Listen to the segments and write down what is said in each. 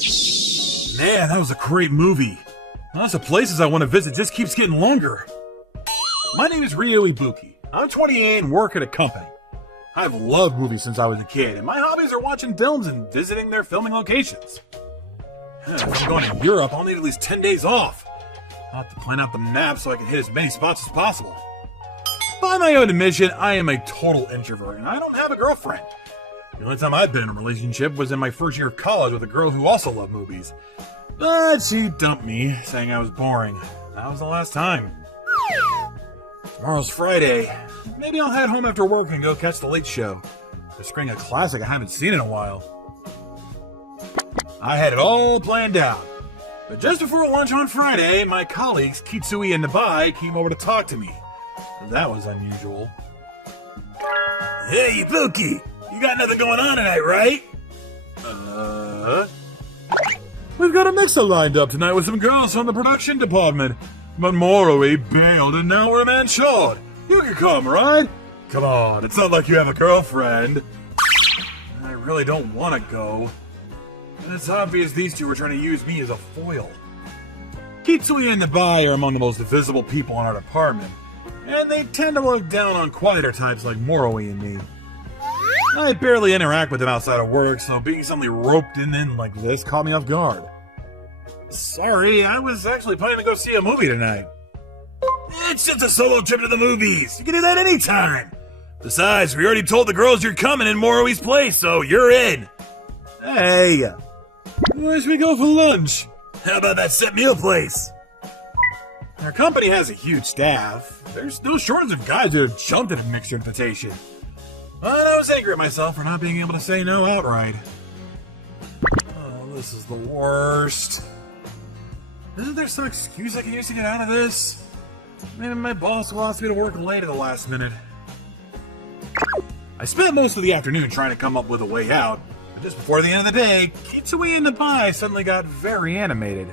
Man, that was a great movie. Lots of places I want to visit just keeps getting longer. My name is Ryo Ibuki. I'm 28 and work at a company. I've loved movies since I was a kid, and my hobbies are watching films and visiting their filming locations. If I'm going to Europe, I'll need at least 10 days off. I'll have to plan out the map so I can hit as many spots as possible. By my own admission, I am a total introvert, and I don't have a girlfriend. The only time I've been in a relationship was in my first year of college with a girl who also loved movies. But she dumped me, saying I was boring. That was the last time. Tomorrow's Friday. Maybe I'll head home after work and go catch the late show. They're screening a classic I haven't seen in a while. I had it all planned out. But just before lunch on Friday, my colleagues Kitsui and Nabai came over to talk to me. That was unusual. Hey, Ibuki! You got nothing going on tonight, right? We've got a mixer lined up tonight with some girls from the production department. But Moroi bailed and now we're a man short. You can come, right? Come on, it's not like you have a girlfriend. I really don't want to go. And it's obvious these two are trying to use me as a foil. Kitsui and Nabai are among the most visible people in our department, and they tend to look down on quieter types like Moroi and me. I barely interact with them outside of work, so being suddenly roped in like this caught me off guard. Sorry, I was actually planning to go see a movie tonight. It's just a solo trip to the movies. You can do that anytime. Besides, we already told the girls you're coming in Moroi's place, so you're in. Hey, where should we go for lunch? How about that set meal place? Our company has a huge staff. There's no shortage of guys who have jumped at a mixed invitation. But I was angry at myself for not being able to say no outright. Oh, this is the worst. Isn't there some excuse I can use to get out of this? Maybe my boss wants me to work late at the last minute. I spent most of the afternoon trying to come up with a way out, but just before the end of the day, Kitsui and Nabai suddenly got very animated.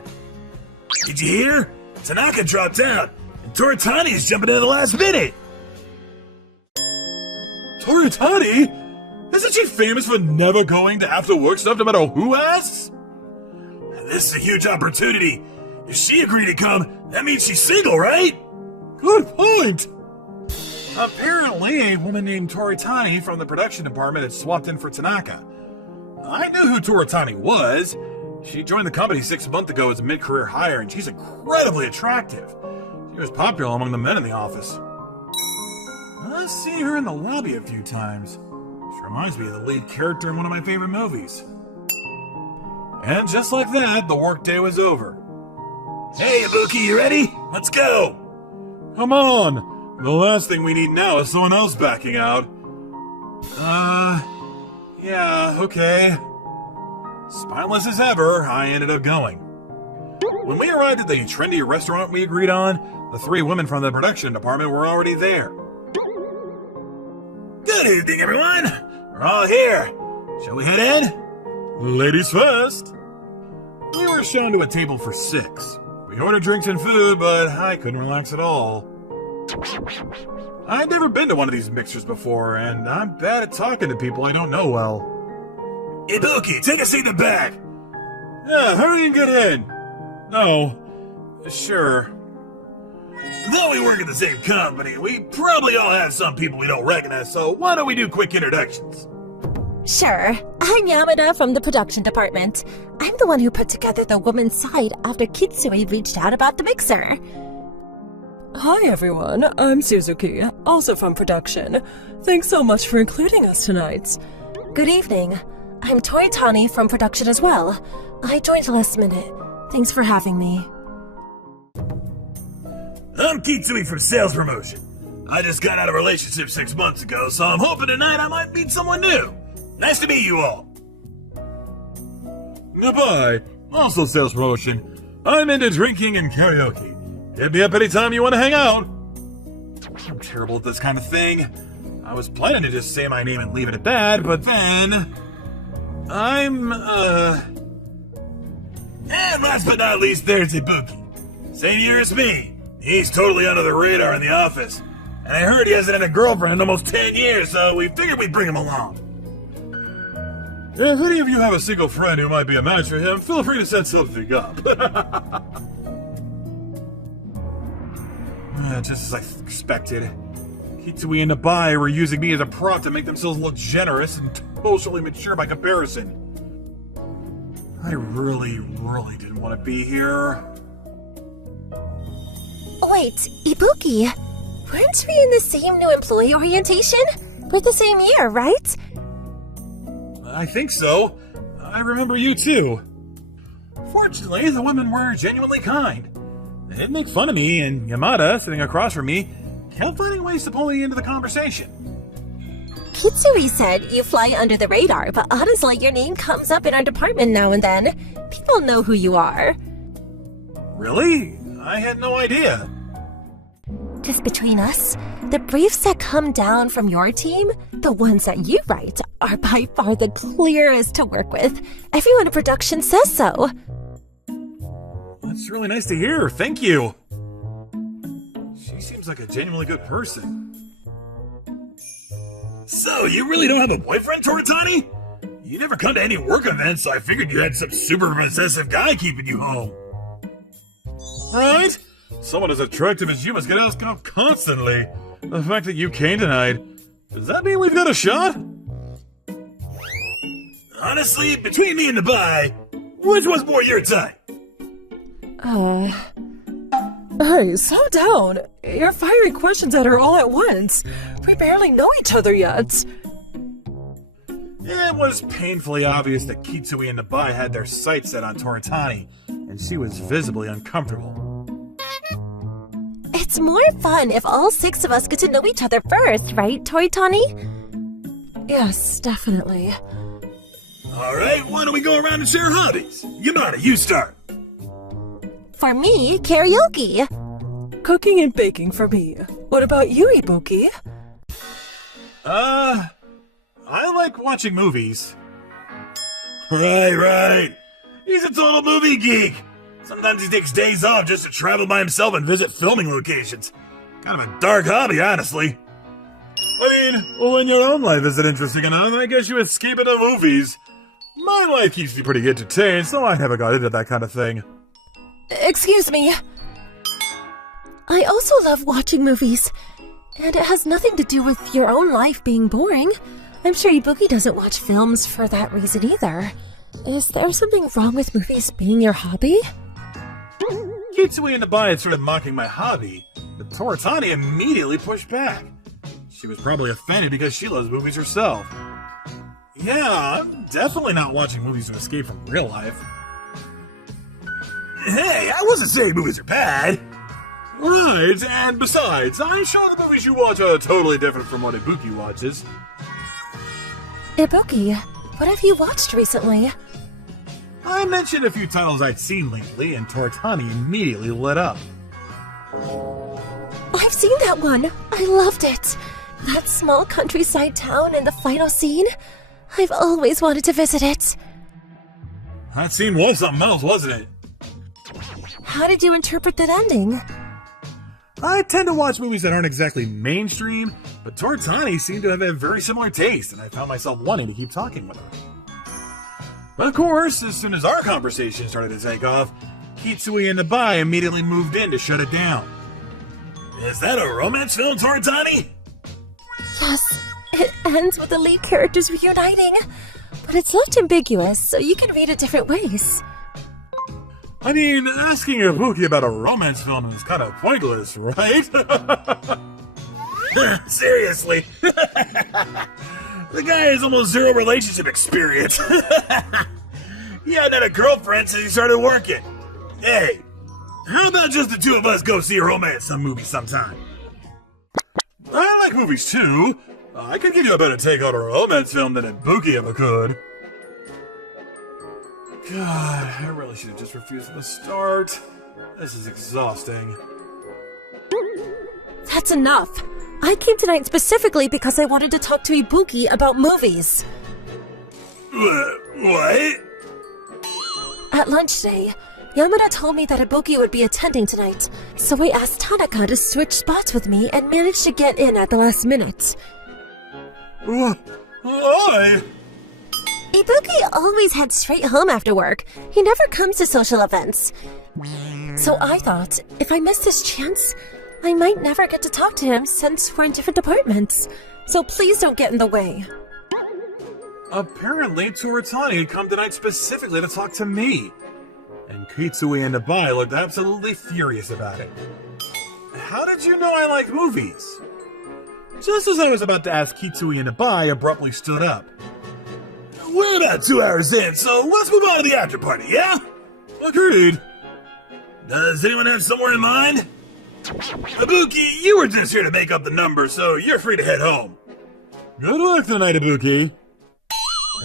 Did you hear? Tanaka dropped out, and Toritani is jumping in at the last minute! Toritani? Isn't she famous for never going to after-work stuff no matter who asks? This is a huge opportunity. If she agreed to come, that means she's single, right? Good point! Apparently, a woman named Toritani from the production department had swapped in for Tanaka. I knew who Toritani was. She joined the company 6 months ago as a mid-career hire, and she's incredibly attractive. She was popular among the men in the office. I've seen her in the lobby a few times. She reminds me of the lead character in one of my favorite movies. And just like that, the workday was over. Hey, Ibuki, you ready? Let's go! Come on! The last thing we need now is someone else backing out. Yeah, okay. Spineless as ever, I ended up going. When we arrived at the trendy restaurant we agreed on, the 3 women from the production department were already there. Good evening, everyone! We're all here. Shall we head in? Ladies first. We were shown to a table for 6. We ordered drinks and food, but I couldn't relax at all. I'd never been to one of these mixers before, and I'm bad at talking to people I don't know well. Ibuki, take a seat in the back! Yeah, hurry and get in! No. Sure. Though we work at the same company, we probably all have some people we don't recognize, so why don't we do quick introductions? Sure. I'm Yamada from the production department. I'm the one who put together the woman's side after Kitsui reached out about the mixer. Hi everyone, I'm Suzuki, also from production. Thanks so much for including us tonight. Good evening. I'm Toritani from production as well. I joined last minute. Thanks for having me. I'm Kitsui from sales promotion. I just got out of a relationship 6 months ago, so I'm hoping tonight I might meet someone new. Nice to meet you all. Goodbye. Also sales promotion. I'm into drinking and karaoke. Hit me up anytime you want to hang out. I'm terrible at this kind of thing. I was planning to just say my name and leave it at that, but then... And last but not least, there's Ibuki. Same year as me. He's totally under the radar in the office. And I heard he hasn't had a girlfriend in almost 10 years, so we figured we'd bring him along. If any of you have a single friend who might be a match for him, feel free to set something up. Just as I expected. Kitsui and Nabai were using me as a prop to make themselves look generous and socially mature by comparison. I really didn't want to be here. Wait, Ibuki, weren't we in the same new employee orientation? We're the same year, right? I think so. I remember you too. Fortunately, the women were genuinely kind. They didn't make fun of me, and Yamada, sitting across from me, kept finding ways to pull me into the conversation. Kitsui said you fly under the radar, but honestly, your name comes up in our department now and then. People know who you are. Really? I had no idea. Just between us, the briefs that come down from your team, the ones that you write, are by far the clearest to work with. Everyone in production says so. That's really nice to hear. Thank you. She seems like a genuinely good person. So, you really don't have a boyfriend, Toritani? You never come to any work events, so I figured you had some super possessive guy keeping you home. Right? Someone as attractive as you must get asked out constantly. The fact that you came tonight, does that mean we've got a shot? Honestly, between me and the bi, which was more your type? Hey, slow down. You're firing questions at her all at once. We barely know each other yet. It was painfully obvious that Kitsui and Nabai had their sights set on Toritani, and she was visibly uncomfortable. It's more fun if all 6 of us get to know each other first, right, Toritani? Yes, definitely. Alright, why don't we go around and share hobbies? Yamada, you start. For me, karaoke. Cooking and baking for me. What about you, Ibuki? I like watching movies. Right. He's a total movie geek. Sometimes he takes days off just to travel by himself and visit filming locations. Kind of a dark hobby, honestly. I mean, when your own life isn't interesting enough, I guess you escape into movies. My life keeps me pretty entertained, so I never got into that kind of thing. Excuse me. I also love watching movies, and it has nothing to do with your own life being boring. I'm sure Ibuki doesn't watch films for that reason either. Is there something wrong with movies being your hobby? Kitsui and Nabai had started mocking my hobby, but Toritani immediately pushed back. She was probably offended because she loves movies herself. Yeah, I'm definitely not watching movies to escape from real life. Hey, I wasn't saying movies are bad. Right, and besides, I'm sure the movies you watch are totally different from what Ibuki watches. Ibuki, what have you watched recently? I mentioned a few titles I'd seen lately, and Toritani immediately lit up. I've seen that one. I loved it. That small countryside town in the final scene. I've always wanted to visit it. That scene was something else, wasn't it? How did you interpret that ending? I tend to watch movies that aren't exactly mainstream, but Toritani seemed to have a very similar taste, and I found myself wanting to keep talking with her. Of course, as soon as our conversation started to take off, Kitsui and Nabai immediately moved in to shut it down. Is that a romance film, Toritani? Yes, it ends with the lead characters reuniting, but it's left ambiguous, so you can read it different ways. I mean, asking Ibuki about a romance film is kind of pointless, right? Seriously. The guy has almost zero relationship experience. He hadn't had a girlfriend since he started working. Hey, how about just the two of us go see a romance movie sometime? I like movies too. I could give you a better take on a romance film than Ibuki ever could. God, I really should have just refused from the start. This is exhausting. That's enough. I came tonight specifically because I wanted to talk to Ibuki about movies. What? At lunch today, Yamada told me that Ibuki would be attending tonight, so I asked Tanaka to switch spots with me and managed to get in at the last minute. Why? Ibuki always heads straight home after work. He never comes to social events. So I thought, if I miss this chance, I might never get to talk to him since we're in different departments. So please don't get in the way. Apparently, Turatani had come tonight specifically to talk to me. And Kitsui and Abai looked absolutely furious about it. How did you know I like movies? Just as I was about to ask, Kitsui and Abai abruptly stood up. We're about 2 hours in, so let's move on to the after party, yeah? Agreed. Does anyone have somewhere in mind? Ibuki, you were just here to make up the number, so you're free to head home. Good luck tonight, Ibuki.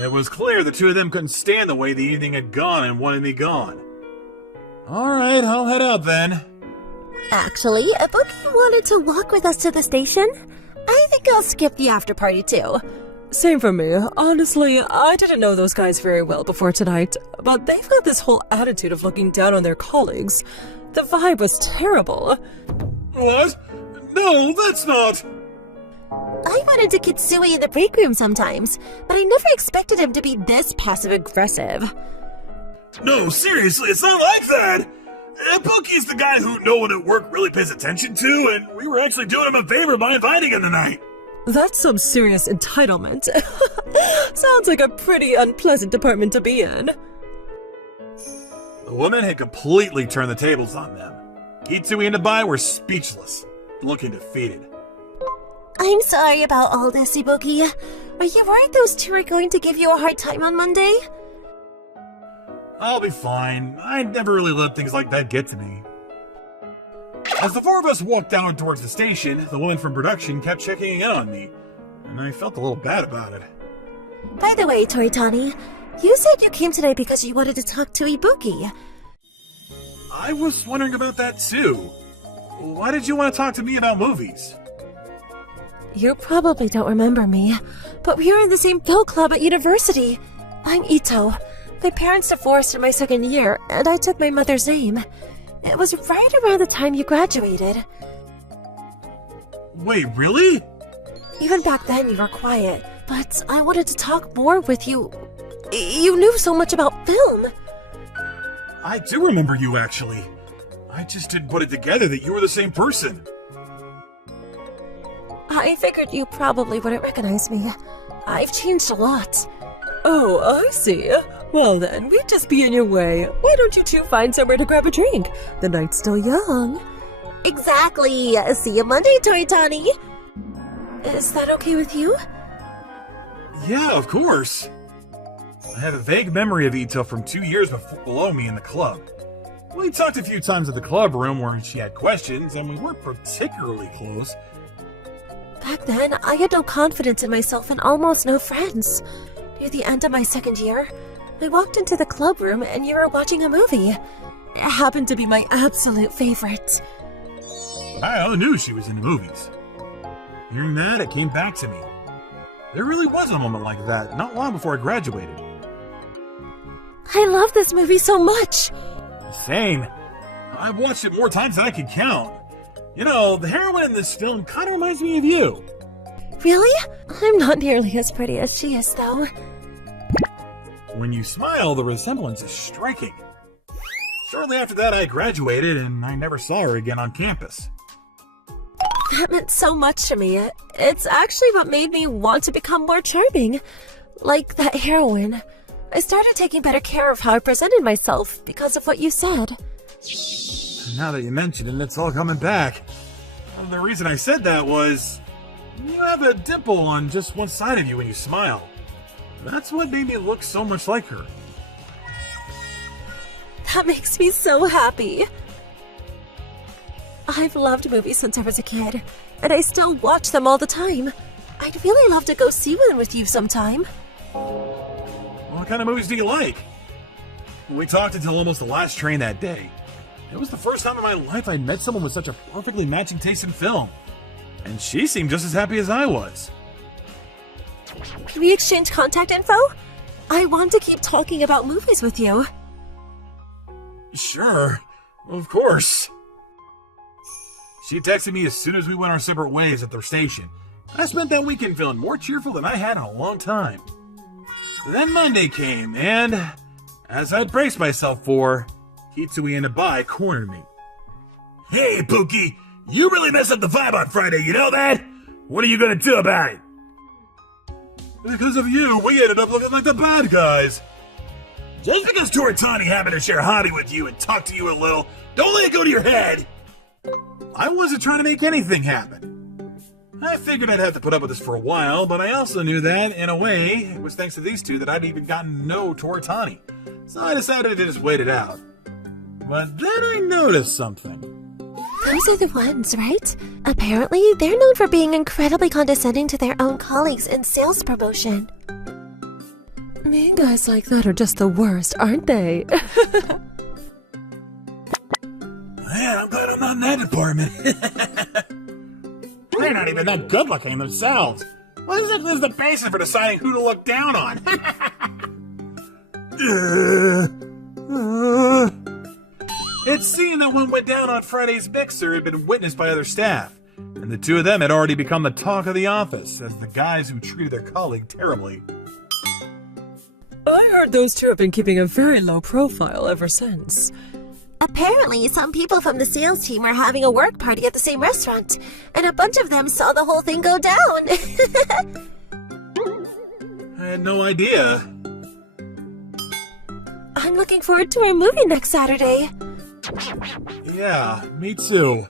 It was clear the two of them couldn't stand the way the evening had gone and wanted me gone. Alright, I'll head out then. Actually, Ibuki wanted to walk with us to the station. I think I'll skip the after party too. Same for me. Honestly, I didn't know those guys very well before tonight, but they've got this whole attitude of looking down on their colleagues. The vibe was terrible. What? No, that's not... I run into Kitsui in the break room sometimes, but I never expected him to be this passive-aggressive. No, seriously, it's not like that! Ibuki's the guy who no one at work really pays attention to, and we were actually doing him a favor by inviting him tonight. That's some serious entitlement. Sounds like a pretty unpleasant department to be in. The woman had completely turned the tables on them. Kitsui and Abai were speechless, looking defeated. I'm sorry about all this, Ibuki. Are you worried those two are going to give you a hard time on Monday? I'll be fine. I never really let things like that get to me. As the four of us walked down towards the station, the woman from production kept checking in on me, and I felt a little bad about it. By the way, Toritani, you said you came today because you wanted to talk to Ibuki. I was wondering about that too. Why did you want to talk to me about movies? You probably don't remember me, but we were in the same film club at university. I'm Ito. My parents divorced in my second year, and I took my mother's name. It was right around the time you graduated. Wait, really? Even back then you were quiet, but I wanted to talk more with you. You knew so much about film. I do remember you, actually. I just didn't put it together that you were the same person. I figured you probably wouldn't recognize me. I've changed a lot. Oh, I see. Well then, we'd just be in your way. Why don't you two find somewhere to grab a drink? The night's still young. Exactly. See you Monday, Toritani. Is that okay with you? Yeah, of course. I have a vague memory of Ito from 2 years below me in the club. We talked a few times at the club room where she had questions, and we weren't particularly close. Back then, I had no confidence in myself and almost no friends. Near the end of my second year, I walked into the club room and you were watching a movie. It happened to be my absolute favorite. But I knew she was into movies. Hearing that, it came back to me. There really was a moment like that, not long before I graduated. I love this movie so much! Same. I've watched it more times than I can count. You know, the heroine in this film kind of reminds me of you. Really? I'm not nearly as pretty as she is, though. When you smile, the resemblance is striking. Shortly after that, I graduated, and I never saw her again on campus. That meant so much to me. It's actually what made me want to become more charming. Like that heroine. I started taking better care of how I presented myself because of what you said. Now that you mention it, it's all coming back. The reason I said that was... you have a dimple on just one side of you when you smile. That's what made me look so much like her. That makes me so happy. I've loved movies since I was a kid, and I still watch them all the time. I'd really love to go see one with you sometime. What kind of movies do you like? We talked until almost the last train that day. It was the first time in my life I'd met someone with such a perfectly matching taste in film. And she seemed just as happy as I was. Can we exchange contact info? I want to keep talking about movies with you. Sure, of course. She texted me as soon as we went our separate ways at the station. I spent that weekend feeling more cheerful than I had in a long time. Then Monday came, and as I'd braced myself for, Kitsui and Abai cornered me. Hey, Pookie, you really messed up the vibe on Friday, you know that? What are you gonna do about it? Because of you, we ended up looking like the bad guys. Just because Toritani happened to share a hobby with you and talk to you a little, don't let it go to your head. I wasn't trying to make anything happen. I figured I'd have to put up with this for a while, but I also knew that, in a way, it was thanks to these two that I'd even gotten to know Toritani. So I decided to just wait it out. But then I noticed something. Those are the ones, right? Apparently, they're known for being incredibly condescending to their own colleagues in sales promotion. Mean guys like that are just the worst, aren't they? Man, I'm glad I'm not in that department. They're not even that good looking themselves. What is the basis for deciding who to look down on? It seemed that what went down on Friday's mixer had been witnessed by other staff, and the two of them had already become the talk of the office as the guys who treated their colleague terribly. I heard those two have been keeping a very low profile ever since. Apparently, some people from the sales team were having a work party at the same restaurant, and a bunch of them saw the whole thing go down. I had no idea. I'm looking forward to our movie next Saturday. Yeah, me too.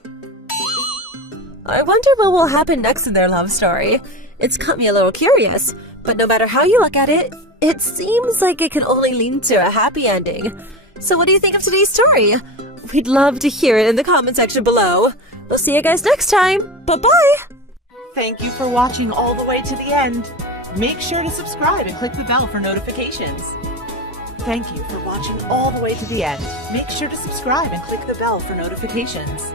I wonder what will happen next in their love story. It's got me a little curious, but no matter how you look at it, it seems like it can only lead to a happy ending. So what do you think of today's story? We'd love to hear it in the comment section below. We'll see you guys next time. Bye-bye! Thank you for watching all the way to the end. Make sure to subscribe and click the bell for notifications. Thank you for watching all the way to the end. Make sure to subscribe and click the bell for notifications.